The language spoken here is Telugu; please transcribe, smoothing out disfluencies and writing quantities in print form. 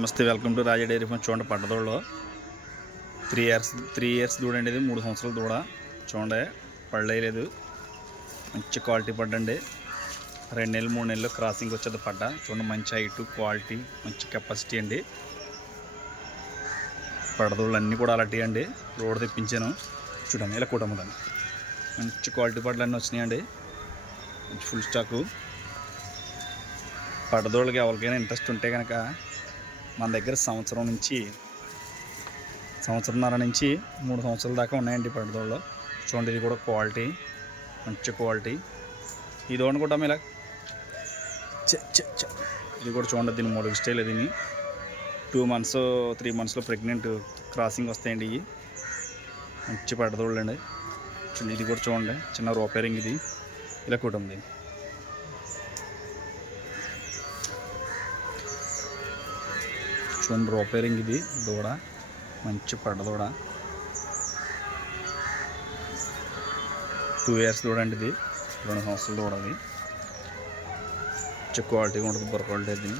నమస్తే, welcome to Raja dairy farm. చూడండి, పడ్డదోళ్ళు 3 ఇయర్స్ దూడ అండి. ఇది 3 సంవత్సరాల దూడ. చూడండి, పడలేదు, మంచి క్వాలిటీ పడ్డండి. 2 నెలలు 3 నెలలు క్రాసింగ్ వచ్చేది పడ్డ. చూడండి, మంచి హైట్, క్వాలిటీ, మంచి కెపాసిటీ అండి. పడదోళ్ళు అన్నీ కూడా అలాంటివి అండి. రోడ్ తెప్పించాను. చూడండి, ఇలా కూటముదాన్ని మంచి క్వాలిటీ పడ్డలు అన్నీ వచ్చినాయండి. మంచి ఫుల్ స్టాకు. పడదోళ్ళకి ఎవరికైనా ఇంట్రెస్ట్ ఉంటే కనుక మన దగ్గర సంవత్సరంన్నర నుంచి 3 సంవత్సరాల దాకా ఉన్నాయండి పడదోళ్ళు. చూడండి, ఇది కూడా క్వాలిటీ, మంచి క్వాలిటీ. ఈ దోణ కూడా ఇలా ఇది కూడా చూడండి, దీన్ని 3 స్టైల్. దీన్ని 2 months 3 monthsలో ప్రెగ్నెంట్ క్రాసింగ్ వస్తాయండి. ఇవి మంచి పడదోళ్ళు అండి. ఇది కూడా చూడండి, చిన్న రోపేరింగ్. ఇది ఇలా కుటుంబం. చూడండి, రోపేరింగ్. ఇది దూడ మంచి పడ్డదూడ. 2 years దూడ అండి. ఇది 2 సంవత్సరాల దూడ. అది మంచి క్వాలిటీ ఉంటుంది, బుర్ర క్వాలిటీ. అది